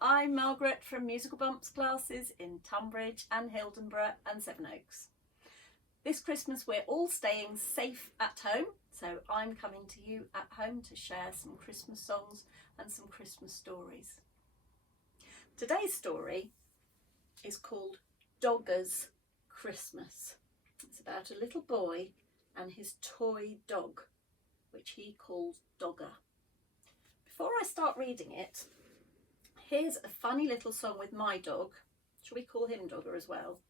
I'm Margaret from Musical Bumps classes in Tunbridge and Hildenborough and Sevenoaks. This Christmas we're all staying safe at home, so I'm coming to you at home to share some Christmas songs and some Christmas stories. Today's story is called Dogger's Christmas. It's about a little boy and his toy dog, which he calls Dogger. Before I start reading it, here's a funny little song with my dog. Shall we call him Dogger as well?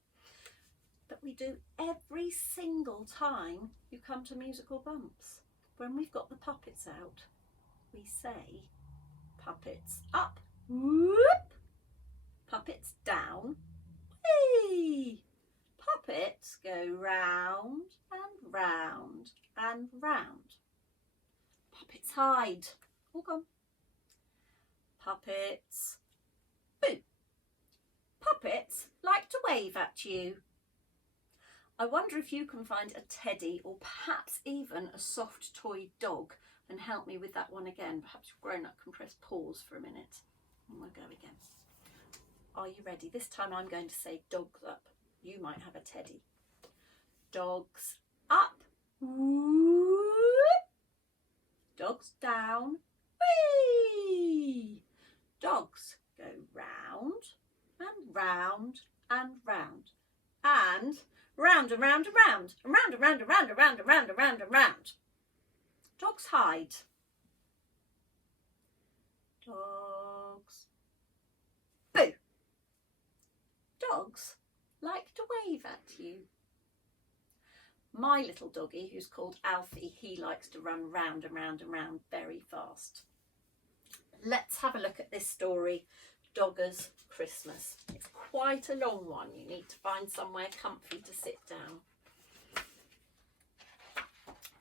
That we do every single time you come to Musical Bumps. When we've got the puppets out, we say, puppets up, whoop, puppets down, whee, puppets go round and round and round. Puppets hide, all gone. Puppets boo. Puppets like to wave at you. I wonder if you can find a teddy or perhaps even a soft toy dog and help me with that one again. Perhaps your grown-up can press pause for a minute and we'll go again. Are you ready? This time I'm going to say dogs up. You might have a teddy. Dogs up. Whoop. Dogs down. Whee! Dogs go round and round and round and round and round and round and round and round and round and round and round and round and round. Dogs hide. Dogs boo. Dogs like to wave at you. My little doggy, who's called Alfie, he likes to run round and round and round very fast. Let's have a look at this story, Dogger's Christmas. It's quite a long one. You need to find somewhere comfy to sit down.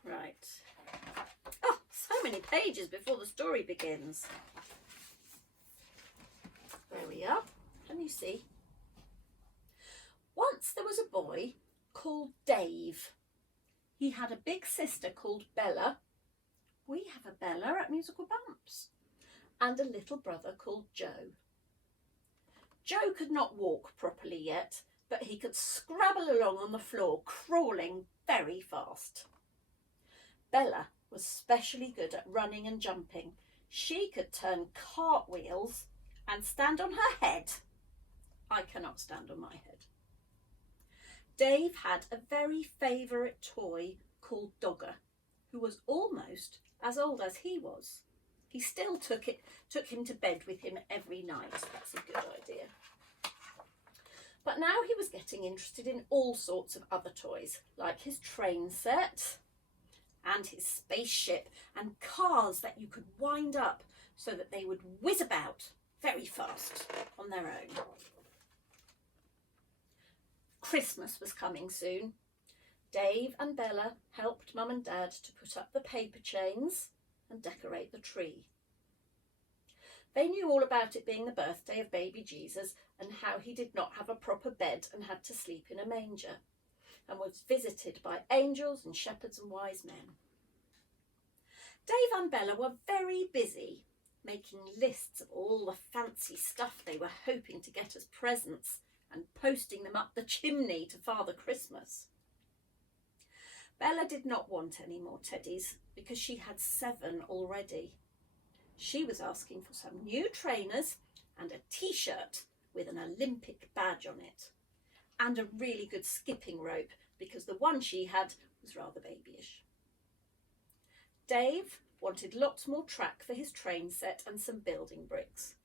Right. Oh, so many pages before the story begins. There we are. Can you see? Once there was a boy called Dave. He had a big sister called Bella. We have a Bella at Musical Bumps. And a little brother called Joe. Joe could not walk properly yet, but he could scrabble along on the floor, crawling very fast. Bella was specially good at running and jumping. She could turn cartwheels and stand on her head. I cannot stand on my head. Dave had a very favourite toy called Dogger, who was almost as old as he was. He still took him to bed with him every night. That's a good idea. But now he was getting interested in all sorts of other toys, like his train set and his spaceship and cars that you could wind up so that they would whiz about very fast on their own. Christmas was coming soon. Dave and Bella helped Mum and Dad to put up the paper chains and decorate the tree. They knew all about it being the birthday of baby Jesus and how he did not have a proper bed and had to sleep in a manger and was visited by angels and shepherds and wise men. Dave and Bella were very busy making lists of all the fancy stuff they were hoping to get as presents and posting them up the chimney to Father Christmas. Bella did not want any more teddies because she had 7 already. She was asking for some new trainers and a t-shirt with an Olympic badge on it and a really good skipping rope because the one she had was rather babyish. Dave wanted lots more track for his train set and some building bricks,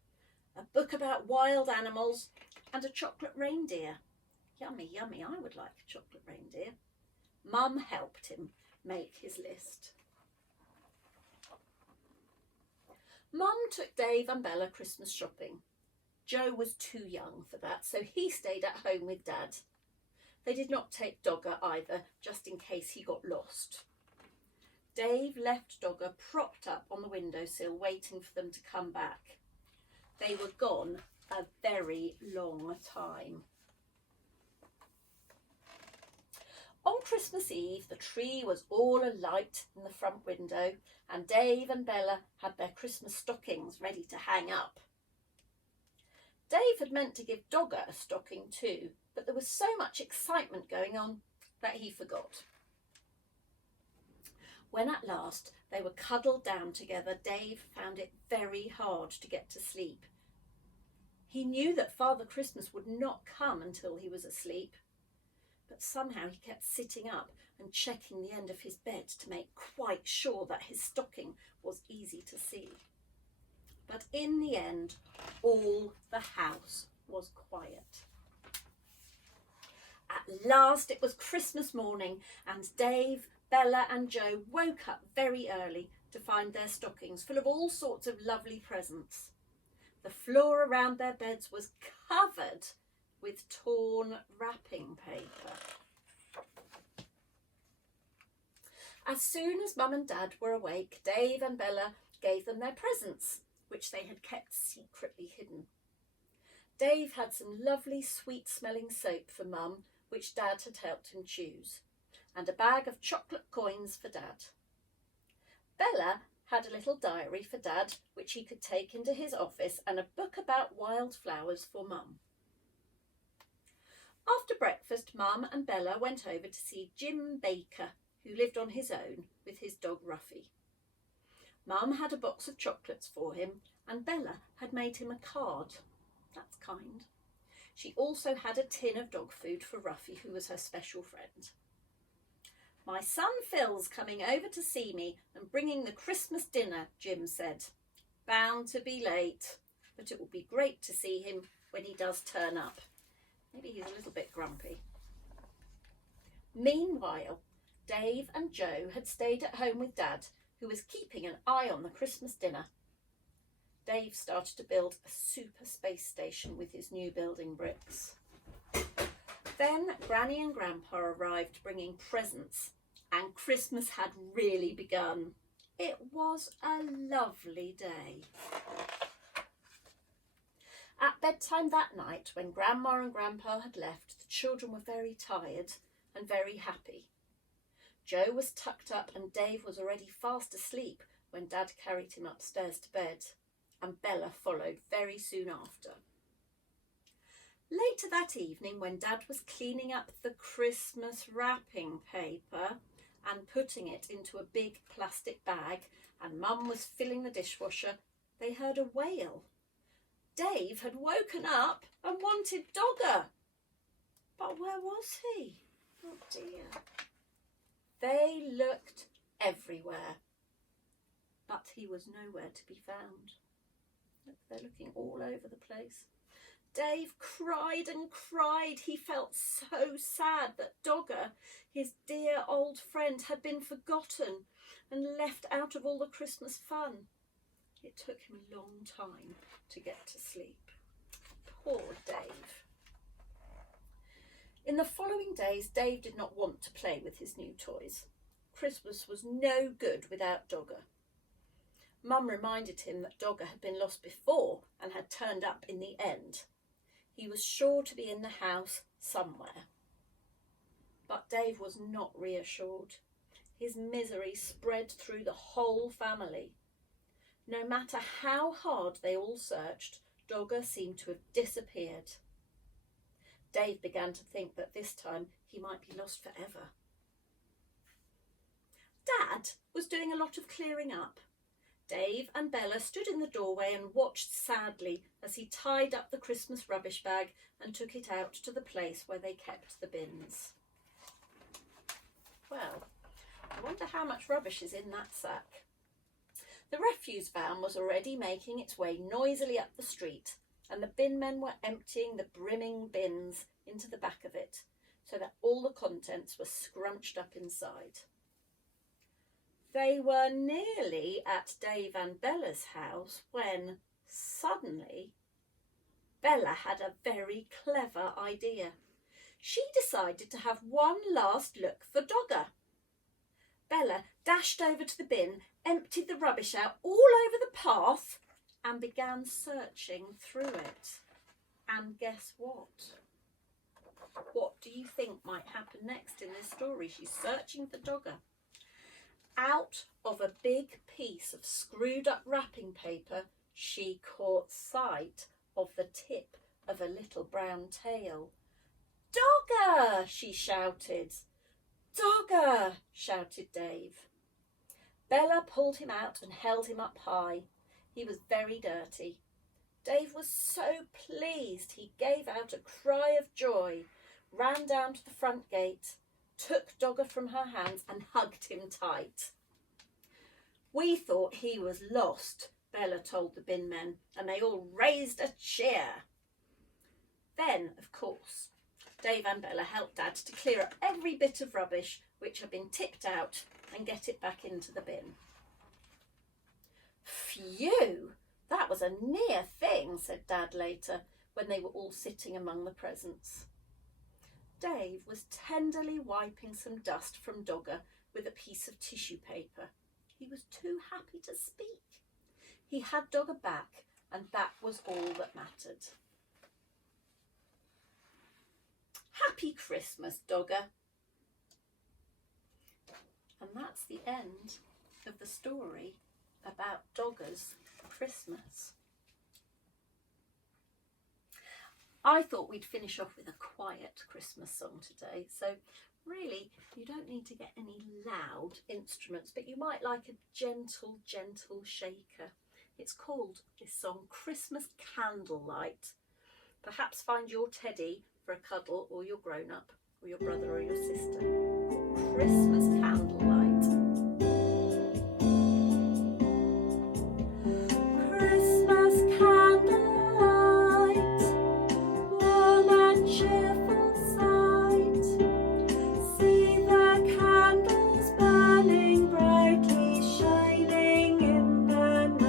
a book about wild animals and a chocolate reindeer. Yummy, yummy, I would like a chocolate reindeer. Mum helped him make his list. Mum took Dave and Bella Christmas shopping. Joe was too young for that, so he stayed at home with Dad. They did not take Dogger either, just in case he got lost. Dave left Dogger propped up on the windowsill, waiting for them to come back. They were gone a very long time. On Christmas Eve, the tree was all alight in the front window, and Dave and Bella had their Christmas stockings ready to hang up. Dave had meant to give Dogger a stocking too, but there was so much excitement going on that he forgot. When at last they were cuddled down together, Dave found it very hard to get to sleep. He knew that Father Christmas would not come until he was asleep, but somehow he kept sitting up and checking the end of his bed to make quite sure that his stocking was easy to see. But in the end, all the house was quiet. At last it was Christmas morning, and Dave, Bella and Joe woke up very early to find their stockings full of all sorts of lovely presents. The floor around their beds was covered with torn wrapping paper. As soon as Mum and Dad were awake, Dave and Bella gave them their presents, which they had kept secretly hidden. Dave had some lovely sweet-smelling soap for Mum, which Dad had helped him choose, and a bag of chocolate coins for Dad. Bella had a little diary for Dad, which he could take into his office, and a book about wildflowers for Mum. After breakfast, Mum and Bella went over to see Jim Baker, who lived on his own with his dog Ruffy. Mum had a box of chocolates for him, and Bella had made him a card. That's kind. She also had a tin of dog food for Ruffy, who was her special friend. "My son Phil's coming over to see me and bringing the Christmas dinner," Jim said. "Bound to be late, but it will be great to see him when he does turn up. Maybe he's a little bit grumpy." Meanwhile, Dave and Joe had stayed at home with Dad, who was keeping an eye on the Christmas dinner. Dave started to build a super space station with his new building bricks. Then Granny and Grandpa arrived bringing presents, and Christmas had really begun. It was a lovely day. At bedtime that night, when Grandma and Grandpa had left, the children were very tired and very happy. Joe was tucked up and Dave was already fast asleep when Dad carried him upstairs to bed, and Bella followed very soon after. Later that evening, when Dad was cleaning up the Christmas wrapping paper and putting it into a big plastic bag, and Mum was filling the dishwasher, they heard a wail. Dave had woken up and wanted Dogger. But where was he? Oh dear. They looked everywhere, but he was nowhere to be found. Look, they're looking all over the place. Dave cried and cried. He felt so sad that Dogger, his dear old friend, had been forgotten and left out of all the Christmas fun. It took him a long time to get to sleep. Poor Dave. In the following days, Dave did not want to play with his new toys. Christmas was no good without Dogger. Mum reminded him that Dogger had been lost before and had turned up in the end. He was sure to be in the house somewhere. But Dave was not reassured. His misery spread through the whole family. No matter how hard they all searched, Dogger seemed to have disappeared. Dave began to think that this time he might be lost forever. Dad was doing a lot of clearing up. Dave and Bella stood in the doorway and watched sadly as he tied up the Christmas rubbish bag and took it out to the place where they kept the bins. Well, I wonder how much rubbish is in that sack. The refuse van was already making its way noisily up the street, and the bin men were emptying the brimming bins into the back of it, so that all the contents were scrunched up inside. They were nearly at Dave and Bella's house when, suddenly, Bella had a very clever idea. She decided to have one last look for Dogger. Bella dashed over to the bin, emptied the rubbish out all over the path, and began searching through it. And guess what? What do you think might happen next in this story? She's searching for Dogger. Out of a big piece of screwed up wrapping paper, she caught sight of the tip of a little brown tail. "Dogger!" she shouted. "Dogger!" shouted Dave. Bella pulled him out and held him up high. He was very dirty. Dave was so pleased he gave out a cry of joy, ran down to the front gate, took Dogger from her hands and hugged him tight. "We thought he was lost," Bella told the bin men, and they all raised a cheer. Then, of course, Dave and Bella helped Dad to clear up every bit of rubbish which had been tipped out and get it back into the bin. "Phew, that was a near thing," said Dad later, when they were all sitting among the presents. Dave was tenderly wiping some dust from Dogger with a piece of tissue paper. He was too happy to speak. He had Dogger back, and that was all that mattered. "Happy Christmas, Dogger." And that's the end of the story about Dogger's Christmas. I thought we'd finish off with a quiet Christmas song today, so really you don't need to get any loud instruments, but you might like a gentle, gentle shaker. It's called, this song, Christmas Candlelight. Perhaps find your teddy for a cuddle, or your grown-up, or your brother or your sister. Christmas Candlelight. Christmas candlelight, warm and cheerful sight. See the candles burning brightly, shining in the night.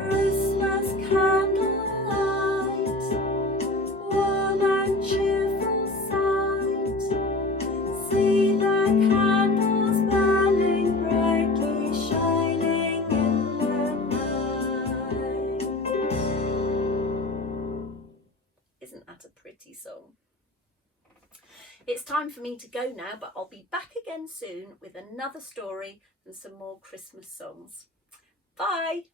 Christmas candlelight, warm and cheerful sight. See the candles burning brightly, shining in the night. Isn't that a pretty song? It's time for me to go now, but I'll be back again soon with another story and some more Christmas songs. Bye!